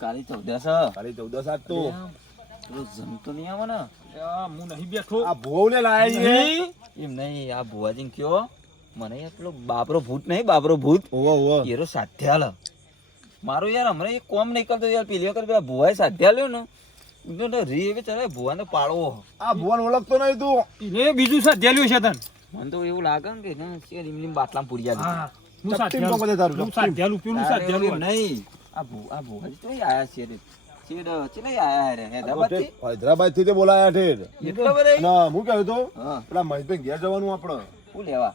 કાલી ચૌદસ કાલી ચૌદસ આજ તો. જમતો નહીં આવે ને હું નહીં બેઠો. આ ભોવને લાયા એમ નહીં આ ભુવાજીને કયો? મને યાર પેલો બાબરો ભૂત નહીં બાબરો ભૂત. ઓવો ઓવો એરો સાધ્યાલ. મારું યાર હમણાં એ કોમ નહીં કરતો યાર પેલી વખત પેલા ભુવાએ સાધ્યા લ્યો ને. તો રી એવી ચાલે ભુવાને પાડવો. આ ભુવાને ઓળખતો નહીં તું. એને બીજું સાધ્યાલ્યું છે તન. મને તો એવું લાગે ને કે ના, એમ લીમ બાટલામાં પૂરી જાય હું સાધ્યાલું. પેલું સાધ્યાલું. નહીં. આ ભૂ આ તો આયા છે રે. શેર ચેલે આયા રે. હૈદરાબાદથી? હૈદરાબાદથી તે બોલાયા ઠેર એટલો બધો ના હું કહ્યું તો પેલા મહેશભાઈ ઘેર જવાનું આપણે શું લેવા?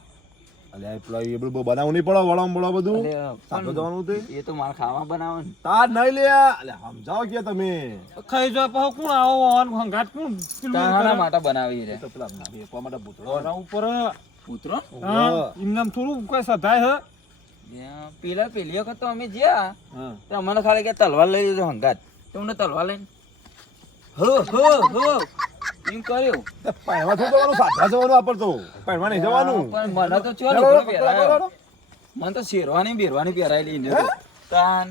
અલ્યા પેલા એ બધું બનાવવું નહીં પડે વળામ વળા બધું. અલે, સાંભળો જવાનું તે? એ તો મારે ખાવા બનાવે તાર નહીં લે અલ્યા સમજાવો કે તમે? ખાઈ જાય પાછો કોણ આવો? કોણ તારા માટે બનાવી રે તો પેલા વેચવા માટે તારા ઉપર પુત્રો હા, થોડું કોઈ સધાય હે. પેલા પેલી વખત તો અમે જ્યાં તો અમને ખાલી કે તલવાર લઈ લીધો હંગાત. તો મને તલવાર લઈને હો હો હો. એમ કર્યું. તે પહેરવા શું જવાનું સાધા જવાનું આપણ તો. પહેરવા નહીં જવાનું. પણ મને તો ચો. મને તો શેરવાની બેરવાની પહેરાયેલી ને તાન.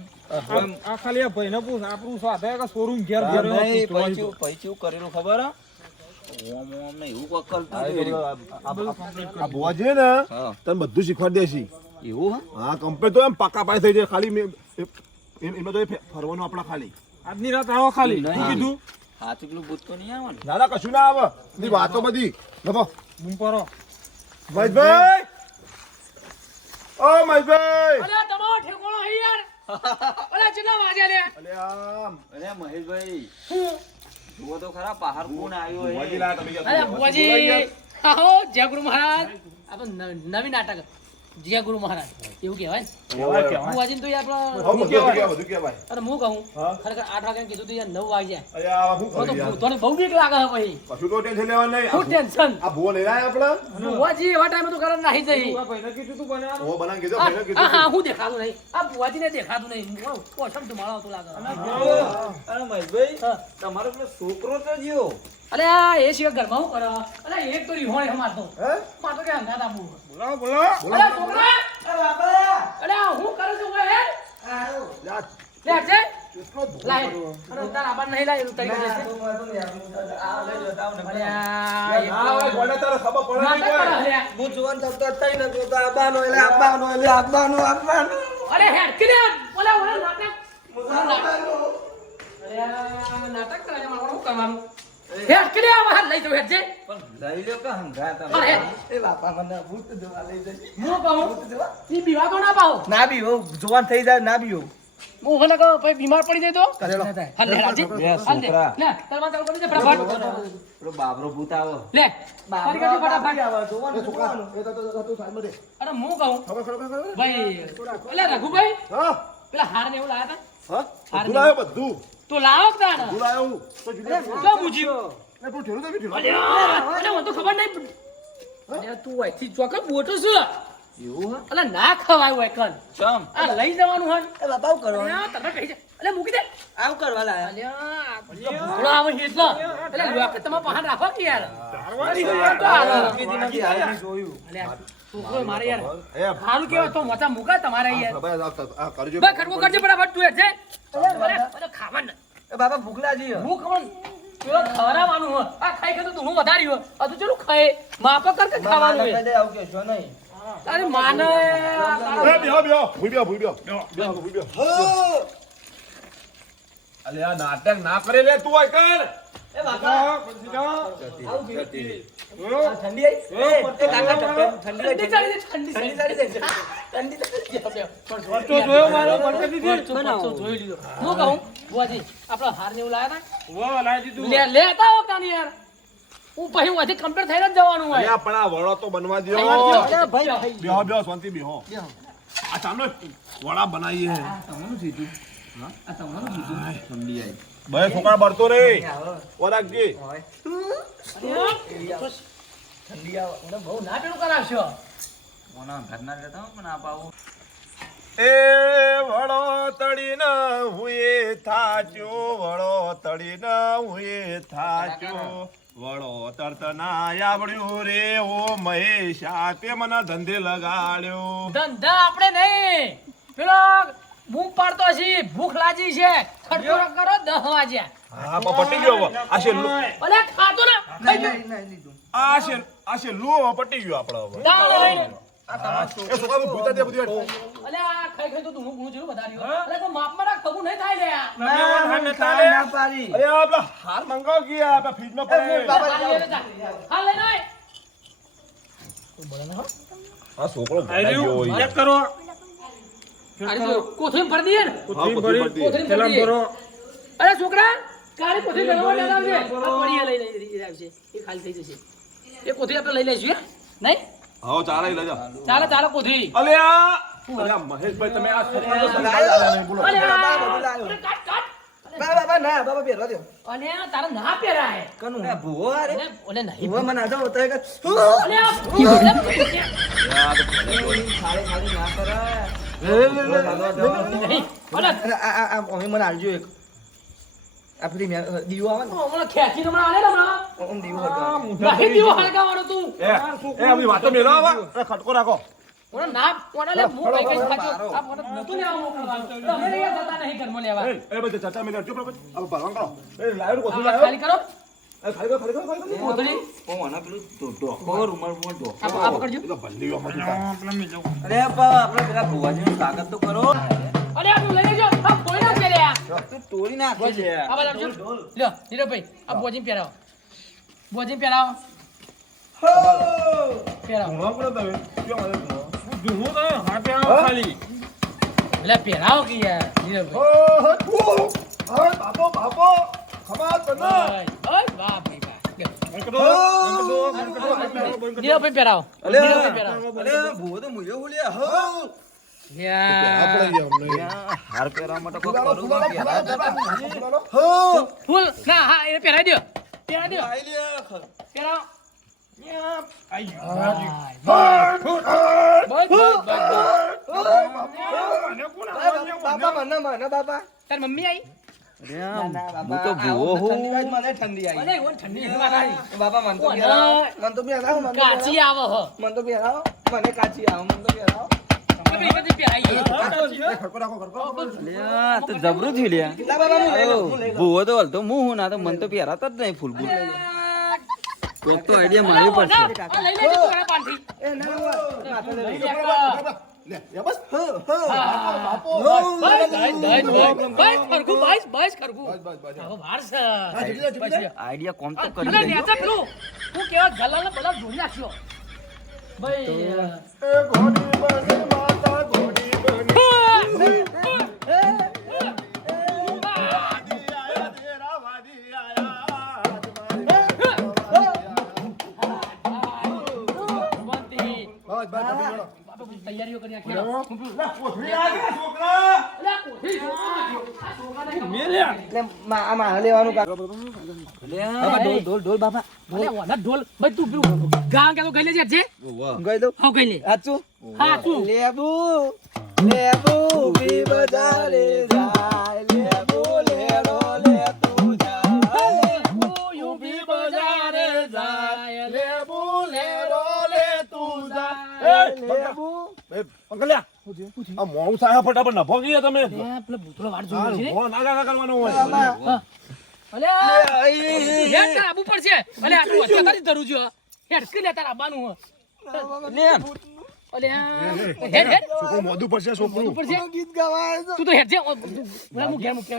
આ- ખાલી આ ભાઈને પૂછ આપણું સ્વાધ્યાય કે શોરૂમ ઘેર ઘેર પૈચું પૈચું કરેલું ખબર હે? ઓમ ઓમ ને એવું કકલ આ બોવા છે ને તને બધું શીખવાડી દેશી. એવું હા? કમ્પ્લેટ તો એમ પાકા પાય થઈ જાય. ખાલી એમ એમાં તો એ ફરવાનું આપણા ખાલી. આજની રાત આવો ખાલી. નહીં. શું કીધું? હાથી પેલું ભૂત તો નહીં આવે ને ના કશું ના આવે. ની વાતો બધી. લખો. બૂમ પરો મહેશભાઈ! ઓ મહેશભાઈ! અરે તમારો ઠેકોણો હે યાર. અરે કેટલા વાજે લે? અરે આમ. અરે મહેશભાઈ. જુઓ તો ખરા બહાર કોણ આવ્યો હે. અરે બોજી આવો જય મહારાજ. આ તો નવી નાટક. જય ગુરુ મહારાજ એવું કહેવાય હું કહેવાય. તો આપણે હા, કહેવાય, બધું કહેવાય. અરે હું કહું ખરેખર આઠ વાગે કીધું તો યાર નવ વાગ્યા શું તો બહુ બીક લાગે છે પછી કશું તો ટેન્શન લેવા નહીં. શું ટેન્શન આ ભુવા નહીં લાયા આપણા? બુઆજી એવા ટાઈમે તો ઘરે નાહી જઈ ભાઈને કીધું તું બનાવવાનું. ઓ બનાવીને કીધું, ભાઈને કીધું. હા હું દેખાતું નહીં આ બુઆજીને દેખાતું નહીં હું પોસમ ધુમાડો આવતો લાગે અરે ભાઈ હા. તમારો પેલો છોકરો તો જ્યો અરે આ એ સિવાય ઘરમાં હું કરો? અરે એક તો રીહોણ હે? માતો કે હંગાત આપું બોલાવો બોલાવો અરે છોકરા? અરે આ હું કરું છું ઓય હે? યાર, લે છે? લાય. અરે તાર આબાન નહીં લાય તઈ ગયો છે. અરે આ એક ના હોય, ગોડા તારે ખબર પડે નહીં નાટક કરે કોઈ. હે. હું જોવાનું થતો થઈ ને તો આબાનો એટલે આબાનો એટલે આબાનો આબાનો. અરે હેડ કે ઓલા ઓલા નાટક. નાટક. અરે આ નાટક કરે છે કરવાનું? હેડ કે લે આ લઈ જાવ હેડ છે પણ લઈ લો કે હંગાત અરે એ બાપા મને ભૂત જોવા લઈ જાય હું કહું? ઈ બીવા તો ના પાઓ ના બીવો હો જોવાન થઈ જાય ના બીવો. હો હું હને કહો ભાઈ બીમાર પડી જાય તો? હાલ લે રાજી બે હાલ દે લે તલવાર ચાલુ કરી દે ફટાફટ. પેલો બાબરો ભૂત આવો. લે બાબરો ફટાફટ. એ છોકરાનો એ તો- તો- તો સાઈડમાં અરે હું કહું. ભાઈ ઓલા રઘુભાઈ? હા? પેલા હાર ને એવું લાયા હા? હાર બધું લાવ્યો, બધું. તો લાવો તાણ હું. તો જુદી- તો પૂછ્યું એ પેલું ઠેલું તો બી ઠેલું. અલ્યા અરે મને તો ખબર નહીં. અલ્યા તું અહીંથી ચોકર બોટો છું. એવું હે? અલ્યા ના ખવાય હોય કન ચમ. આ લઈ જવાનું હોય. એ બાપા હું અલ્યા તને કહી છે. અલ્યા મૂકી દે. આવું કરવા લાયા. અલ્યા ભૂતળો આવે છે એટલે. અલ્યા લોક તમે પહાડ રાખો કે યાર. તો હાલો. અલ્યા છોકરો મારે યાર. હાલ કેવા તો મોટા મૂકા તમારે યાર. ખબર, આ- આ- આ કરજો. ભાઈ કરવો કરજો બરાબર તું છે અરે ખાવાનું એ બાપા ભૂખલા જી હું ખબર પેલો ખવડાવવાનું હોય. આ ખાઈ ખાઈ તું વધારી હોય. આ તો ચેલું ખાય? માપ કર કે ખાવાનું હોય. આવું કે છો નહીં. તારી માને એ, બેહો, બેહો. ભૂઈ બેહો, ભૂઈ બેહો. બેહો, ભૂઈ બેહો. અલે આ નાટક ના કરે લે તું આ કર. એ કાકા ઠંડી ઠંડી ઠંડી. ઠંડી. ઠંડી જોયો. મારો જોઈ લીધો. હું કહું, બુઆજી, આપણો હાર ને એવું લાયા વાહ લાવી દીધું. લે- લેતા આવો તાની યાર. હું પછી હુંથી કમ્પ્લીટ થઈને જ જવાનું હોય. અલ્યા, પણ આ વડો તો બનવા દ્યો. ભાઈ, બેહો, બેહો, શાંતિ બેહો. આ ચાલો વડા બનાવીએ. તમારું આ તમારું ઠંડી આવી. બે છોકરા બળતો ઓરાકજી ઠંડી આવે. બહુ ના પેલું કરાવશો. કોના ઘરના લેતા હો પણ આપ આવું. એ વડો ન હુએ થાચો વડો ન હુએ થાચો વડો તરત ના આવડ્યું રે ઓ મહેશા તે મને ધંધે લગાડ્યો. ધંધા આપણે નહીં. પેલો ભૂખ પાડતો છે ભૂખ લાજી છે. ખડખડો કરો દહ વાગ્યા હા પણ પટી ગયો હવે. આ છે અલે ખાતો ના. આ છે આ છે લો પટી ગયો આપણે હવે. એ છોકરા તું ભૂતા દે બધી અલે આ ખાઈ ખાઈ તો તું હું જેવું વધાર્યું અલે કોઈ માપમાં રાખ ખબર નહીં થાય લે આ. અરે આ હાર મંગાવ કે આ ફ્રીજમાં પડે? હાલ લઈને નઈ તું બોલે ના આ છોકરો. ચેક કરો. કોથળી ભરી દઈએ ને. કોથળી ભરી દઈએ. અરે છોકરા કાળી કોથળી ભરવા લેવા આવજે. આ પડીએ લઈ લઈ લઈ આવશે એ ખાલી થઈ જશે. એ કોથળી આપણે લઈ લઈશું નહીં? હા ચાલે લઈ જા. ચાલે ચાલો કોથળી અલે આ અલે મહેશભાઈ તમે આ નહીં, બોલો. અલે કાટ કાટ. બાબા ના બાબા પહેરવા દો. અલે આ તારા ના પહેરાય. કનું? એ ભૂવો અરે ઓલે નહીં હવે મને આજો તો એક અલે આ ઈ ઓલે ખાલી ખાલી ના કરાય ઓલે આ આ આ મને આલજો એક. આ ફરી મે દીવો આવે ને. ઓલે ખેંચી હમણાં આલે હમણાં. ઓમ દીવો હળગાવે. નહીં દીવો હળગાવાનો તું. એ એ અભી વાતો મેલો આવા? એ ખટકો રાખો. ઓને ના ઓને લે? મુ કઈ કઈ ખાજો. આ મને નતું લેવા મોકલવાનું તમે લઈ જતા નહીં ઘરમાં લેવા. એ બધે ચાચા મેલે ચૂપ રાખો આ હવે ભરવાન કરો. એ લાવ્યો ને લાયો. ખાલી કરો. એ ખાલી કરો ખાલી કરો ખાલી કરો. ઓતરી ઓ મને પેલું ધોકો રૂમાલ રૂમાલ ધોકો. આ આ પકડજો. એ તો ભલ્લી મજૂર અરે બાપ આપણે પેલા ભુવાજીનું સ્વાગત તો કરો. અરે આ લઈ લેજો તોડી નાખે છે. આ બધા આપજો. લ્યો નીરવભાઈ આ બોજીને પહેરાવો. બોજીને પહેરાવો. પહેરાવો. તમે. કેમ આવે જુઓ હાથે આવો ખાલી. એટલે પહેરાવો કે યાર નીરવભાઈ ઓ, હે, ઓ, હવે બાપો બાપો. ખમાલ બનો. ઓય, ઓય, ભાઈ. નીરવભાઈ પહેરાવો નીરવભાઈ પહેરાવો. અલે ભુવો તો મુયો હુલ્યા હો. હાર પહેરવા માટે કોક કરું. ફૂલ ના હા દો દો. પહેરાવો. મને મને બાબા મમ્મી આવી હું તો આ હું. મને ઠંડી આવી ઠંડી મન તો તો કાચી આવો મન તો મને કાચી આવો મન તો તો જબરું થયું લ્યા ભૂવો તો હલતો હું હું ના તો મન તો પહેરાતો જ નહીં ફૂલ ફૂલ કોક તો આઈડિયા મારવી પડશે બસ. આઈડિયા કોમ તો કરી દઈએ નેચા પેલું, હું કેવા ગલાને બધા ધોઈ નાખ્યો. ભાઈ, એ ઘોડી બની તૈયારીઓ કરી નાખી. હું પેલું- લે, કોથળી આ ગયા, છોકરા. અલા, કોઠી છોકરા. આ છોકરાને એટલે મા- આ મારે લેવાનું કાકા લ્યા, ડોલ, ડોલ ડોલ બાબા અલે, ઓલા ઢોલ. ભાઈ, તું પેલું ગામ કે ગઈ લેજે, હટજે. ગઈ દઉં હો, ગઈ લે. સાચું હા, લેબુ લેબુ બી બજારે જાય લેબુ લેરો લે તું જાય યુપી બજારે જાય. લેબુ લેરો લે તું જા. એ, લેબુ એ, અંકલ્યા. આ મોડું થાય ફટાફટ નફો ગયા તમે પેલો ભૂતળો વાળ જોયો છે ને? મોં ના કાકા હોય અલે, હેડ તાર. અલે, છું, હો. હેડ, હો. અલે, આ, હેડ, હેડ. છોકરું મોઢું પડશે છોકરું ગીત ગવાય તું. હું ઘેર મૂકી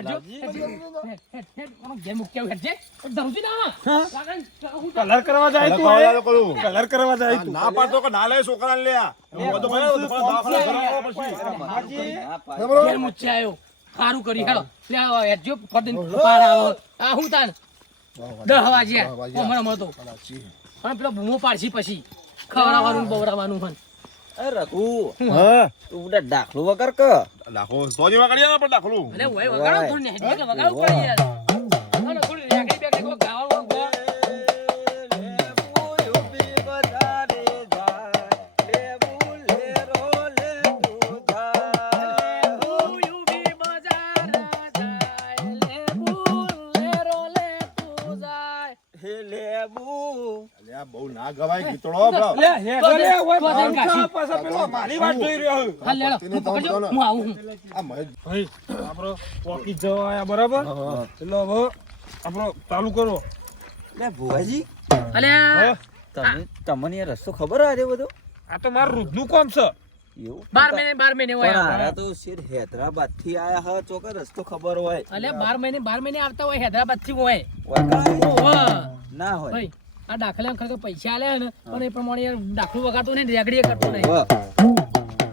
ઘેર મૂકી આવું, ને. કલર કરવા જાય કલર કરવા જાય ના પાડતો કે ના લે લે ઘેર મૂકી આવ્યો. સારું કરી હેડો. લે, આ પાર આવો. હું તાન? દહ વાગ્યા. હમણાં મળતો. પણ પેલો બૂમો પાડશી પછી. ખવડાવવાનું બવડાવવાનું પણ અરે રઘુ હા. તું બધા દાખલો વગર ક. લાખો સોજી જેવા કરી પણ લાખલું અરે ઓય વગાડો થોડું ને વગાડવું પડે યાર. લેબુ લેરો લે તું જાય અલ્યા બહુ ના ના ગવાય ગીતડો લે, હેડો લે, ઓય પાછા પાછા પેલો મારી વાત જોઈ રહ્યો છે. હા લેડો હું પકડજો હું આવું આ મહેશ. ભાઈ, આપણો પોકી જવા આયા, બરાબર? એટલે હવે આપણો ચાલુ કરો. લે ભુવાજી. અલ્યા. તમે તમને એ રસ્તો ખબર આ રે બધો? આ તો મારું રૂધનું કોમ છે. એવું? બાર મહિને બાર મહિને હોય હારા તો શેર હૈદરાબાદથી આયા હા ચોકે રસ્તો ખબર હોય. અલ્યા બાર મહિને બાર મહિને આવતા હોય હૈદરાબાદથી હોય. ના હોય. ભાઈ આ દાખલા ખરેખર પૈસા આલ્યા ને પણ એ પ્રમાણે યાર દાખલો વગાડતો નહીં રેગડી કરતો નહીં.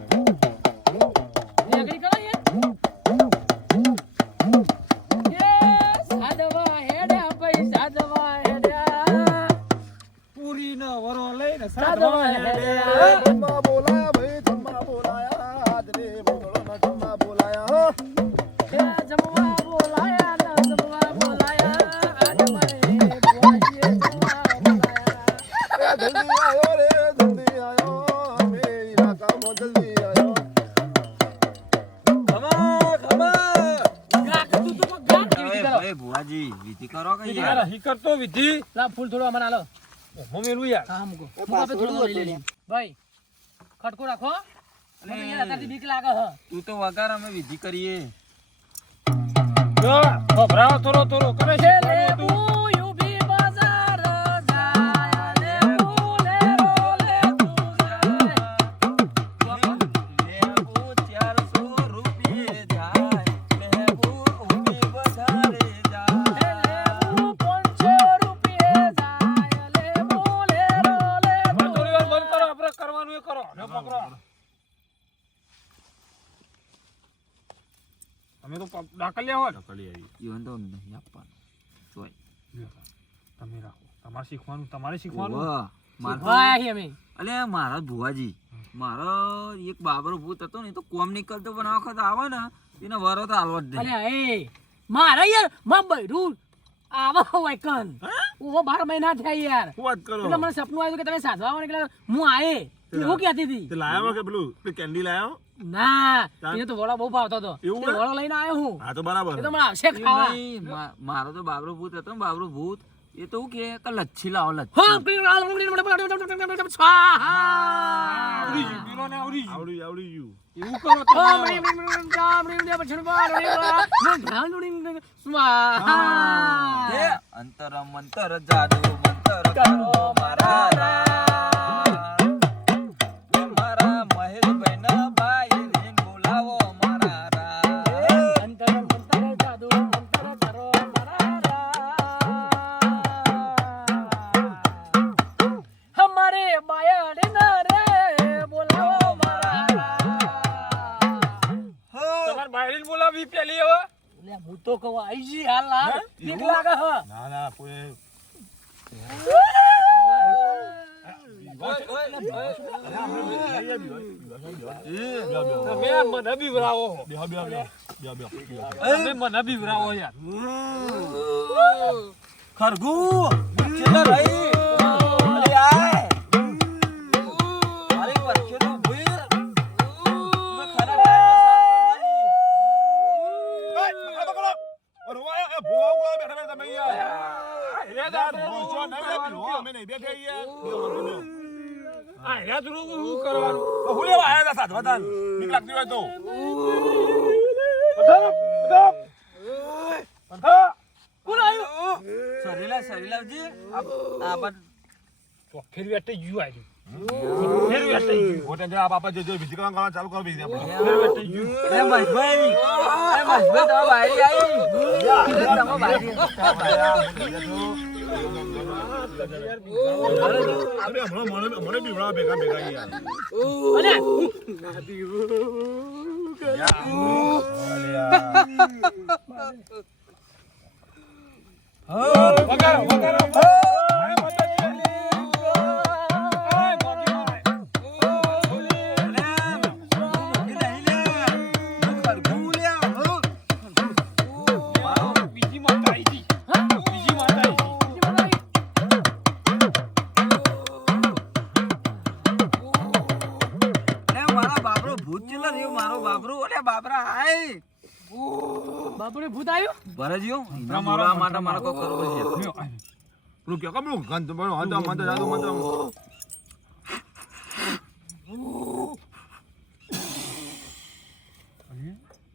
પૂરી નો વરો લઈને સાધવા હેડ્યા. જમવા યાર હી કરતો વિધિ? લા ફૂલ થોડું અમને આલો. હું મેલું યાર. હા મૂકો. મૂકો આપણે થોડું લઈ લઈએ ભાઈ ખટકો રાખો મને યાર અત્યારથી બીક લાગે હ. તું તો વગાર અમે વિધિ કરીએ. જો ખભરાવો થોડો થોડો. કરે છે? લે યુબી પ- ડાકલિયા હોય ઈવન તો નહીં આપવાનું. જોઈ. તમે રાખો. તમારે શીખવાનું તમારે શીખવાનું? વાહ માર વાહી અમે. અલે મારા ભુવાજી. મારો એક બાબરો ભૂત હતો ને તો કોમ નીકળતો પણ આ વખત આવે ને એને વરો તો હાલવા જ દે એ મારા યારમાં બૈરું આવા હોય કન ઓહો બાર મહિના થયા યાર. વાત કરો? એટલે મને સપનું આવ્યું કે તમે સાધવા આવો ને એટલે હું આયે એવું કહેતી હતી લાયા કે પેલું કેન્ડી લાયા ના એને તો વડો બહુ ભાવતો હતો. એવું વડો? લઈને આવ્યો હું. હા તો બરાબર. એ તો મને આવશે ખાવા. મારો તો બાબરો ભૂત હતો ને બાબરો ભૂત. એ તો હું કે કે લચ્છી લાવો હા લચ્છી સ્વાહા. આવડી ગયું ને આવડી ગયું. આવડી આવડી ગયું. એવું કરો તમે હે. અંતર મંતર જાદુ મંતર કરો મારા રામ. હું તો કહું આઈ જી હાલ હાલ ઠીક લાગે હ ના ના કોઈ મને બીવરાવો મને બીવરાવો યાર ખરગુ ચેલો રહી રોગ શું કરવાનું હું લેવા આયા તા સાધવા તાન. બીક લાગતી હોય તો. સરીલા સરીલાજી આ આ બધ વેટે ગયું આજુ ફેર વેટે ગયું હોટે જે આ બાપા જે જે વિધિ કરવા ચાલુ કરો આપણે. ફેર વેટે એ એ મને બીવડાવા ભેગા ભેગા યાર. બાબરો આય બાપુને ભૂત આવ્યું? ભરજીઓ મારા માટે મારે કોઈ કરવું છે પેલું કે કમ ગંધ બનો હંતો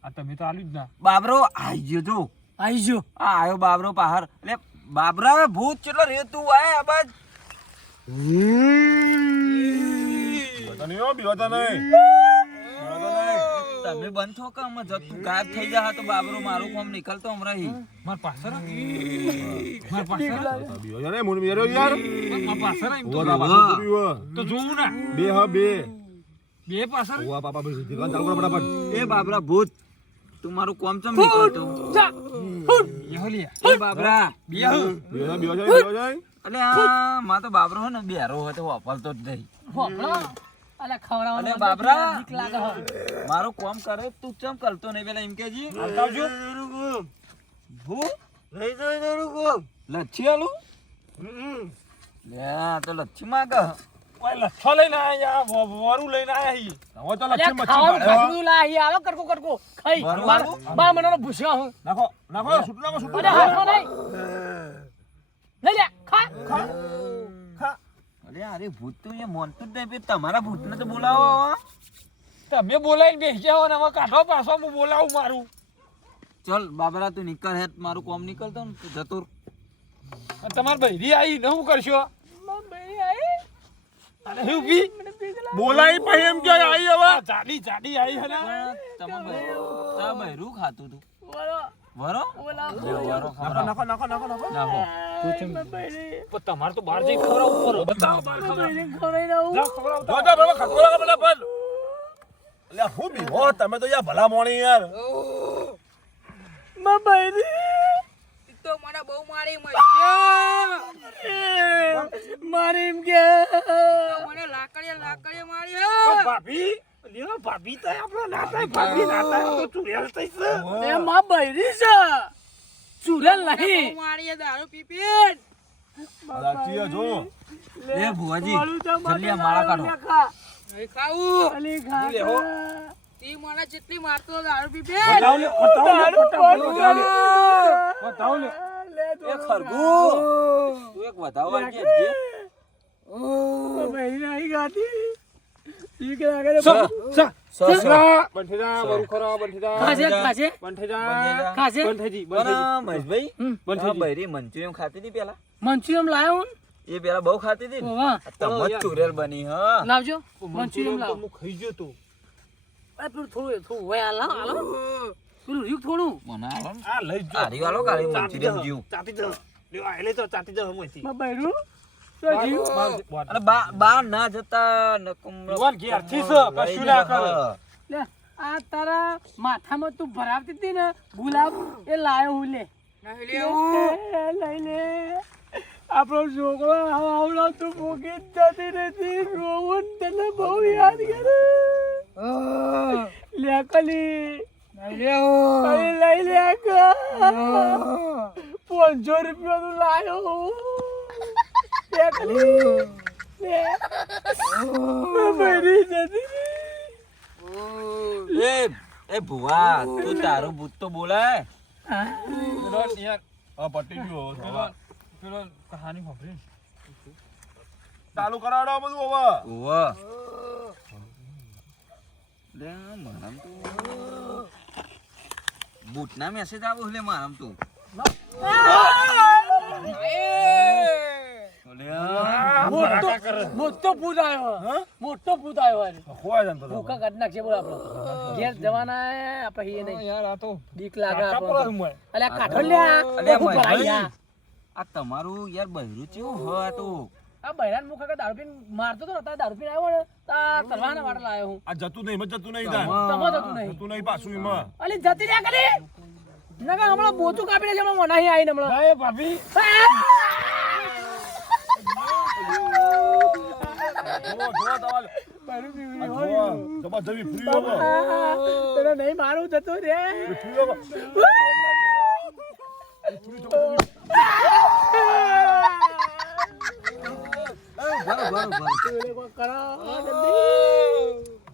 આ તમે તો આલ્યું જ ના. બાબરો આઈ ગયો તો. આઈ જો આ આયો બાબરો બહાર એટલે બાબરા ભૂત કેટલો રેતું આય આ બાજ. બીવાતા નહીં નહીં તમે બંધ થો કે અમે જતું ગાયબ થઈ જા તો બાબરો મારું કોમ નીકળતો હમણાં રહી માર પાછળ માર પાછળ અરે મુન મેરો યાર. માર પાછળ એમ તો. જોવું ના. બે હ બે. બે પાછળ? ઓવા પાપા પછી દીવાન ચાલુ ફટાફટ. એ બાબરા ભૂત તું મારું કોમ ચમ નીકળતો? યહો લિયા. એ બાબરા. બે હ. બે બીવા જાય બીવા જાય અલે આ માં તો બાબરો હે ને બેરો હોય તો વાપરતો જ નહીં. હોપળો અલા ખવડાવવાનું અલે બાબરા. બીક મારું કોમ કરે તું ચમ કરતો નહીં પેલા એમ કેજી આવજો ભૂ? લઈ જાય તારું કોમ લચ્છી આલુ? લે તો લચ્છી માંગે. ઓય લચ્છો લઈને આયા વરુ લઈને આયા હી. હવે તો લચ્છી મચ્છી ખાવાનું પાડે હો. ખાધું લા, અહીં આવો કરકો કરકો ખાઈ. બાર મહિનાનો ભૂસ્યો હું. નાખો નાખો છૂટ નાખો છૂટ અરે નહીં. લઈ લે ખા. અરે અરે ભૂત તો અહીંયા મોનતું જ નહીં ભાઈ તમારા ભૂતને તો બોલાવો તમે બોલાઈને બેસી જાઓ ને હવે કાઢો પાછો હું બોલાવું મારું. ચલ બાબરા તું નીકળ હેત. મારું કોમ નીકળતો ને તું જતો રહે. તમાર બૈરી આવી ને શું કરશો? અરે હું બી બોલાઈ પછી એમ કે આવી હવે? જાડી જાડી આવી હે ને. તમે બૈરું ખાતું તું વરો? વરો નાખો. નાખો નાખો નાખો નાખો. નાખો. પણ તમાર તો બહાર જઈ ખવડાવવું ઉપર બતાવો બહાર ખવડાવો જાઓ ખવડાવો જો જો બાબા ખતો લાગે પેલા પણ અલ્યા હું બીવો તમે તો યાર ભલા મોણી યાર. તો મને બહુ મારી મસ્યો મારી એમ કે. મને લાકડીએ લાકડીએ મારી તો ભાભી લીલો ભાભી તો આપણો ના થાય ભાભી ના થાય તો ચુડેલ થઈ છે એ માં બૈરી છે. ચુરેલ નહીં. મારી હે દારૂ પી પીને. સાચી હે, જો. લે ભુવાજી જલ્દી માળા કાઢો. નહીં ખાવું. લેહો તી મને જેટલી મારતો દારૂ પી બતાવ બતાવો લે બતાવ લે બતાવો લે. એ ખરગુ તું એક બતાવ જે. ઓ બંઠીદા બરુ ખરો મંચુરિયમ ખાતી હતી પેલા? મંચુરિયમ લાયો હું એ પેલા બહુ ખાતી હતી ને? વાહ. આ તમત ચુરેલ બની હા. લાવજો. મંચુરિયમ લાવ. હું ખાઈ ગયો તો. અરે પેલું થોડું થોડું હોય હાલ હાલો. પેલું રીક થોડું? મને આવો ને. આ લઈ જો આરી વાળો કાઢી મંચુરિયમ જીવ ચાટી જ લ્યો આ લે તો ચાટી તો જીવ અને બા બા ના જતા નકમ ઘેરથી છે, કશું ના કરે. આ તારા માથામાં તું ભરાવતી હતી ને ગુલાબ એ લાયો હું લે. લઈ લે. આપણો છોકરો આવડા તું મૂકી જતી નથી રોવું તને બહુ યાદ કરે. લેકલી લઈ લે કા. પાંચસો રૂપિયા તું લાયો એ એ ભુવા તું તારું ભૂત તો. બોલાય પટી ગયો પેલો પેલો કહાની સાંભળી ચાલુ કરાવડો બધું હવે ઓવા લે મારામ તો બૂટના મેસેજ આવો લે મારામ તો મોટો મોટો ભૂત આવ્યો. મોટો ભૂત આવ્યો હારે. ખોવાય જાય ને ભૂકા કાઢી નાખશે બોલો આપણો. ઘેર જવાના આપણે એ નહીં. યાર આ તો બીક લાગે આપણો પર હુંય. લ્યા અલ્યા ભાઈ, આ તમારું યાર બહેરું ચેવું હોય તો આ બૈરાન મુખ આગળ દારૂ પીને મારતો તો ને તારે દારૂ પીને આવ્યો ને વાટે લાયો હું. આ જતું નહીં મત જતું નહીં તાર. તમો જતું નહીં. જતું નહીં પાછું એમાં. અલી જતી રહ્યા કરી. નકા હમણાં બોચું કાપી લેશે હમણાં મનાહી આવીને હમણાં. એ ભાભી જો જો તમારે દારૂ પીવી આ હોય. જો જબા જવી ફ્રી હવે તને નહીં મારું જતું રે.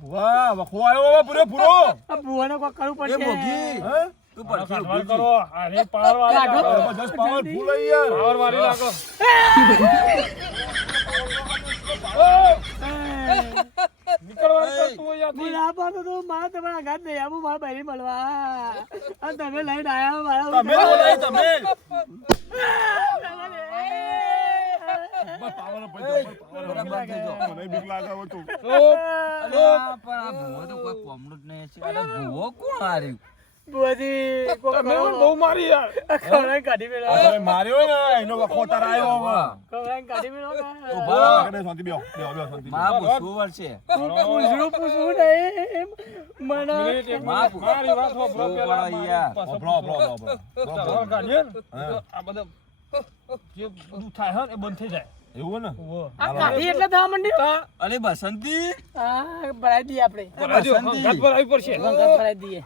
વાહ ખોવાયો હવે પૂરો આ ભુવાને કોક કરવું એ પડશે ભોગી હે તું ઊભી કરો આની પાવર વાળી કાઢો. નાખો. જબરજસ્ત યાર. પાવર વાળી નાખો તમે લઈને આયા મારા તમે. મને બીક લાગે હવે પણ આ. ભૂવો કોણ હાર્યું? કોક તમે બહુ મારી યાર. ખવડાવીને કાઢી મેલો તમે માર્યો ને એનો વખો તાર આવ્યો હવે. ખવડાવીને કાઢી મેલો ઊભા. બે શાંતિ બેહો. બેહો, બેહો, શાંતિ બેહો. માં પૂછવું પડશે. પૂછવું પૂછવું નહીં. મને માં મારી વાત હો બ્રો પેલા યાર. Bro bro bro bro bro કાઢીએ આ બધા જે બધું થાય હે એ બંધ થઈ જાય. એવું ને? આ કાઢી એટલે થવા માંડ્યું અરે બસંતી. હા ભરાઈ દઈએ આપણે. બસંતી. આવી પડશે. ભરાઈ દઈએ.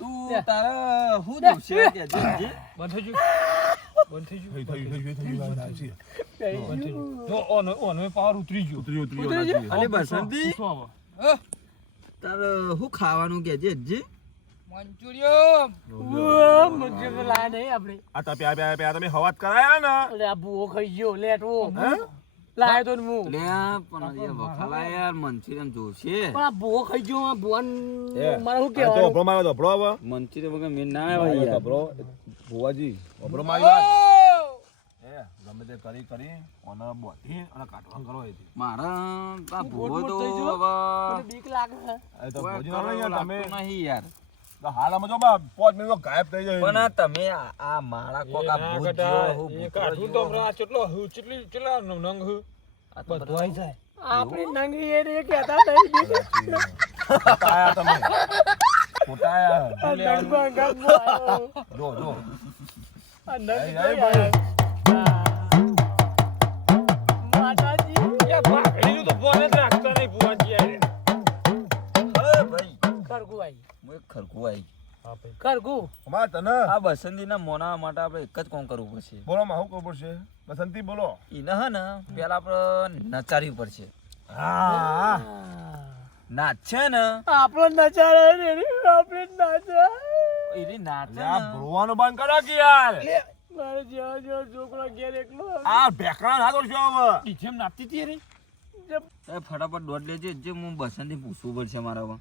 તું તારે હું દુખશે કે જે- જે? બંધ થઈ ગયું. થઈ ગયું. થઈ થઈ થઈ ગયું. ઓનો ઓનો પાવર ઉતરી ગયો. ઉતર્યું, ઉતર્યું, સાચી. અલી બસંતી. તારે હું ખાવાનું કે જે જે? મંચુરિયમ મુજબ લાયા નહીં આપણે. આ આ- આ- આ તમે હવાત કરાયા ને? ઓલે આ ભૂવો ખાઈ ગયો લેટવો હે? લાયો તો હું લે પણ એ વખાલા યાર મંચુરિયન જોશે. પણ આ ભૂવો ખાઈ ગયો આ ભુવન મારે શું કહેવાય તો અભરો મારો તો અભરો હવે. મંચુરિયન વગર મેં ના આવ્યા યાર. અભરો, ભુવાજી, અભરો મારી વાત. એ, ગમે તે કરી કરી ઓને બોધી અને કાઢવાનું કરો એથી. મારા આ ભૂવો તો હવે બીક લાગે. તો કોઈ ભોજી ના લઈ યાર કરવા તમે નહીં યાર. તો જો બા, પાંચ મિનિટમાં ગાયબ થઈ જાય પણ આ તમે આ- આ કોક આ ભૂત કટાય. હું કાઢું તો આ કેટલો હું કેટલી કેટલા નંગ હું આ તો બધું જાય આપણે નંગી એ રે કહેતા નહીં બીક. આયા તમે ખોટા આયા. આ નંગમાં અંગાતમાં આવ્યો. જો જો આ નંગ ભાઈ. માતાજી યાર ભાગડીનું તો ફોન જ હું એક ખરખું આવી હા અમાર તને? આ બસંતીના મોના માટે આપણે એક જ કોમ કરવું પડશે? બોલો માં શું ખબર છે બસંતી બોલો. ઈને હે ને પેલા આપણે નચારવી પડશે. હા. નાચ છે ને. આપણો નજારો રે રે, આપણે નાચા એરી નાચે આ ભરવાનું બંધ કરો કે યાર. મારે જેવો જેવો છોકરો ઘેર એકલો આ ભેકરા ના કરશો હવે. ડીજેમ નાચતી હતી રે. એ ફટાફટ દોડ લેજે જે હું બસંતી પૂછવું પડશે મારા હવે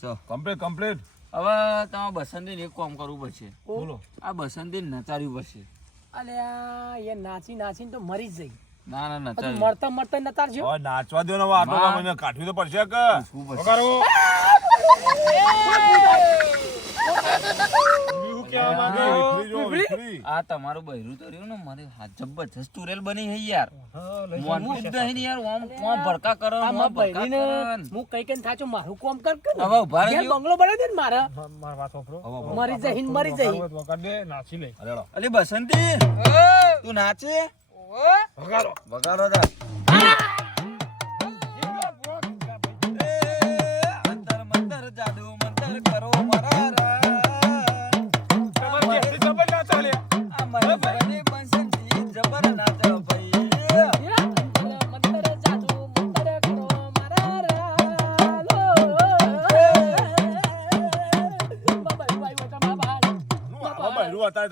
સો કમ્પ્લીટ કમ્પ્લીટ હવે તમારે બસંતી એક કામ કરવું પડશે. બોલો. આ બસંતી નચારવી પડશે. અલ્યા એ નાચી નાચીને તો મરી જ જઈ. ના ના તો મરતા મરતા નતાર છે નાચવા દો ને હવે આટલો. મને કાઢવી તો પડશે કે? શું પડશે આ તમારું બહેરું તો રહ્યું ને મારે જબરજસ્ત તુરેલ બની હે યાર. હા, લઈ મોનવું જ નહીં ને યાર ઓમ ઓમ ભડકા કરે ઓમ ભડકા હું કઈ કઈ થાચો મારું કોમ કર કર. હવે ઊભા બંગલો બને દે ને મારે. મા- વાત સાંભળો. હવે, હવે. મરી જઈ મરી જઈ વગાડો, દે નાચી લઈ અરે. બસંતી. તું નાચે? વગાડો. વગાડો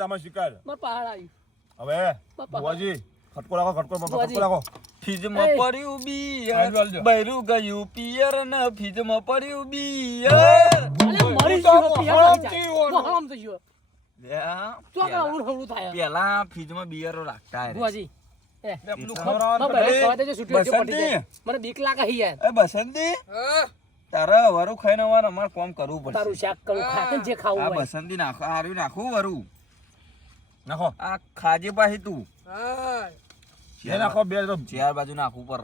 બૈરું શિકાર. માર પહાડ આવી. હવે બુવાજી ખટકો રાખો ખટકો ખટકો બુવાજી. રાખો. ફીજમાં પડ્યું બિયર. બૈરું ગયું પિયર ને ફીજમાં પડ્યું બિયર. અલે મરી ગયો, પિયર. પેલા ફીજમાં બિયરો રાખતા. બસંતી. મને બીક લાગે યાર. બસંતી? તારે વરુ ખાઈને અમારે કોમ કરવું તારું પડશે શાક કરું ખાતે જે ખાવું બસંતી નાખો હારું નાખું વરુ. નાખો. આ ખાજે પાસે તું. એ નાખો બે તો. ચાર બાજુ નાખ ઉપર.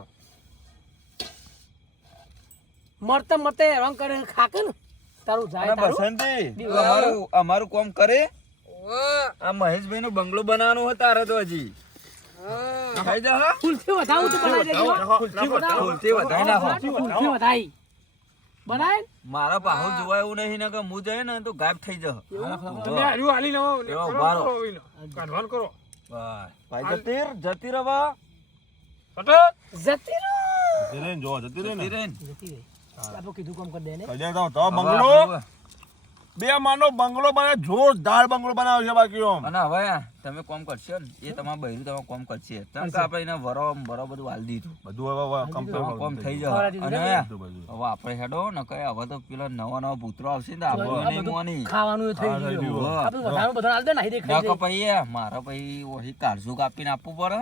મરતા મરતા હેરાન કરે ખાકે ને? તારું જાય તારું. બસંતી. અમારું અમારું કોમ કરે. આ મહેશભાઈ નો બંગલો બનાવવાનો હતો તારે તો હજી. ખાઈ જા હા. ફૂલથી વધાવું તો બનાવી દેજો. ફૂલથી વધાવું. ફૂલથી વધાઈ નાખો ફૂલથી વધાઈ બનાય? મારા પાહો જોવા એવું નહીં ને કે હું જાય ને તો ગાયબ થઈ જશે. તમે હાર્યું હાલી લાવો ને એવો કરો, ઉભારો. કરો કરો. ભાઈ. જતીર જતી રવા. જતી રહો. જતી રહી જો જતી રહી ને. જતી રહી. ને. જતી રહી. આપણું કીધું કામ કરી દે ને. કજે તો તો બંગલો આપણું બે માનો બંગલો બને જોરદાર બંગલો બનાવ્યો છે બાકી અને હવે તમે કોમ કરશો ને એ તમારા બૈરું તમે કોમ કરશે. તમે કે આપણે એને વરો વરો બધું હાલ દીધું. બધું હવે કમ્પ્લીટ કોમ થઈ જાય અને. હવે આપણે હેડો ને કઈ હવે તો પેલા નવા નવા પુત્રો આવશે ને આપણે નહીં મોની ખાવાનું થઈ ગયું. આપણે વધારાનું બધા હાલ દે ને અહીં ના દેખાઈ કે જાય. પછી મારા પછી ઓછી કાળજુ કાપીને આપવું પડે.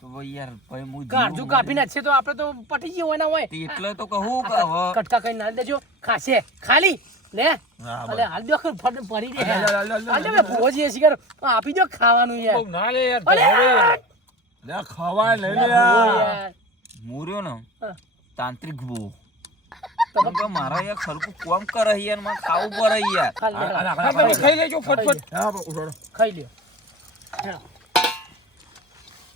તો ભાઈ યાર ભાઈ હું કાળજુ. કાપી નાખશે તો આપણે તો પટી ગયું હોય ના હોય. એટલે તો કહું કે હવે કટકા કઈ ના દેજો. ખાશે. ખાલી. લે? હા, અલે હાલ દો કે ફટ પડી દે. હાલ, હાલ, હાલ, હાલ દે ભોજી એસી કર આપી દો ખાવાનું યાર. ના લે યાર અલે યાર. લે લે ઓ યાર. યાર. મૂર્યો ને તાંત્રિક મારા યાર ખરકું કોમ કરે યાર ખાવું પડે યાર. ખાઈ લેજો ફટફટ. હા. ખાઈ લ્યો.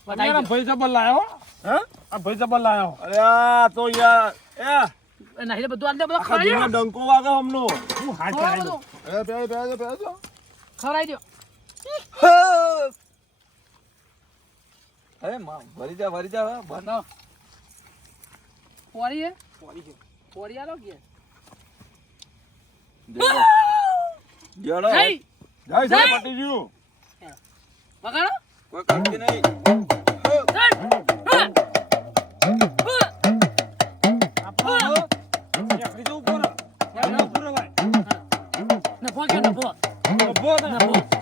ભાઈ જબર લાયો? હા? ભાઈ જબર લાયો? અરે તો યાર એ. નહીં બધું હાલ બધું ખરાઈ ખાઈ ડંકો વાગે હમનો હું હાથ ખરાઈ દો. એ બે બે બે બે ખરાઈ દો. અરે માં ભરી જા ભરી જા હવે. બંધ. બતાવો પોરી હે પોરી આલો કે? દેડો. દેડો. જય. જય જય પટી ગયું વગાડો. કોઈ કરતી નહીં. ડભો કે ડભો ડભો ડભો